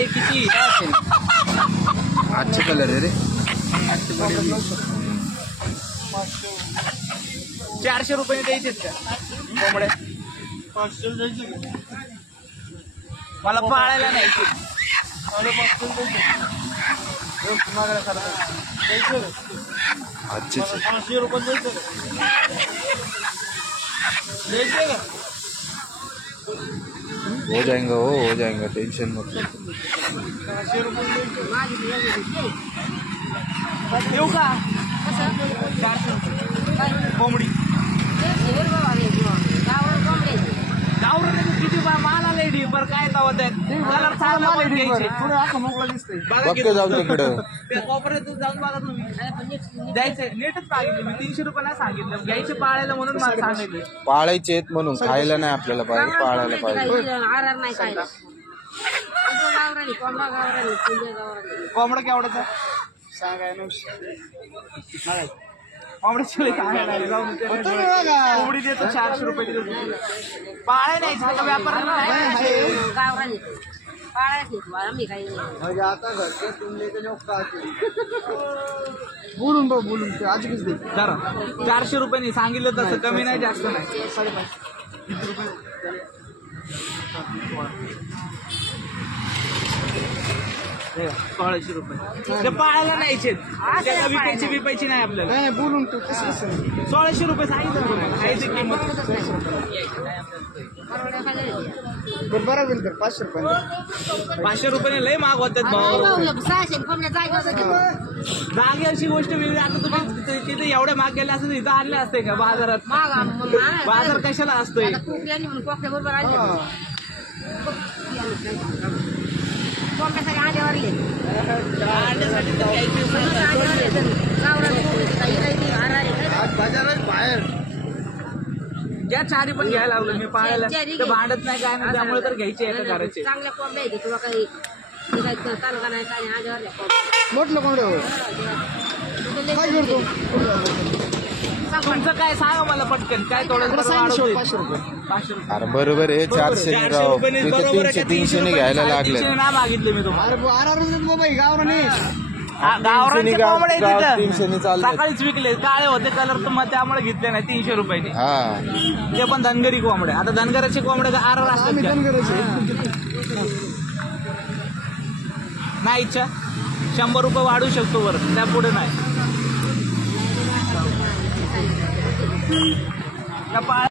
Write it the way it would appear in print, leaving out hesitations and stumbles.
आहे किती अच्छे कलर आहे रे. 400 रुपये द्यायचे का कोंबड्या? मला पाळायला नाही अच्छे 500 रुपये द्यायचे का? हो जाएगा टेंशन मत लो. देऊ का कोंबडी गावरून किती माल आलाय पर काय तवा त्यात कलर चांगला घ्यायचे बघ जाऊन तिकडं त्या कोपऱ्यातून जाऊन बघा तुम्ही द्यायचंय. नेटच मागितलं मी 300 रुपयाला सांगितलं घ्यायचे पाळायला म्हणून मला सांगितलं. पाळायचे आहेत म्हणून खायला नाही आपल्याला पाहिजे पाळायला पाहिजे. कोंबडा केवढ्याचा कोंबडी देतो 400 रुपये देतो. पाळाय नाही व्यापार बोलून आज किती दे जरा 400 रुपये सांगितलं तसं कमी नाही जास्त नाही. 1600 रुपये ते पाळायला नाहीचे त्याला विकायची नाही आपल्याला. नाही बोलून तू कसं 1600 रुपये सांगितलं खायची किंमत. बरं होईल तर 500 रुपये 500 रुपये लय महाग होतात भाऊ. जागेची गोष्ट वेगळी. आता तुम्ही तिथे एवढ्या महाग गेले असं इथं आणले असते का बाजारात? बाजार कशाला असतोय? बाहेर ज्या चारी पण घ्यायला लागलो मी पाळायला ते भांडत नाही काय नाही त्यामुळे तर घ्यायचे एका घराचे. चांगल्या कोंबड्या आहे किंवा काही तालुका नाही काय मोठलं कोंबड्या काय करतो तुमचं काय सांगा मला पटकन काय थोडं 500 रुपये 500 रुपये. अरे बरोबर आहे 400 300 घ्यायला लागले. नाही मागितलं मी तुम्हाला. अरे 12 रुपये गावरा नाही गावरांचे कोंबडे गाव तिथं 300 चालले. सकाळीच विकले काळे होते कलर तर मग त्यामुळे घेतले नाही 300 रुपयाने. हा ते पण धनगरी कोंबडे. आता धनगराचे कोंबडे आर असतात का? नाही इच्छा 100 रुपये वाढू शकतो बरं त्या पुढे नाही.